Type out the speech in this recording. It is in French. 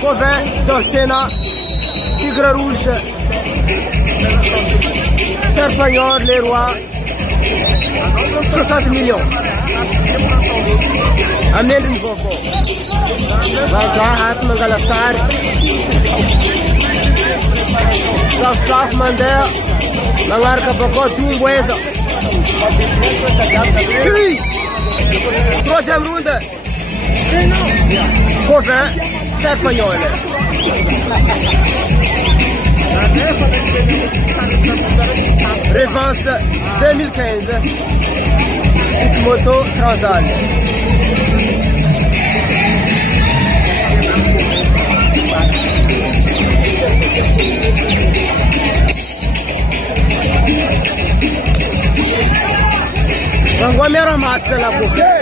Covin, Georgena, Tigre Rouge, Serpagnol, Les Rois, 60 millions. Amel Mbogo, Bazahat Mangalassar, Saf Mandel, Mangarka Boko, Tumbueza. Troisième round. Covin, Serpagnol. Revanche 2015. Moto Transal. Vamos a match la boca.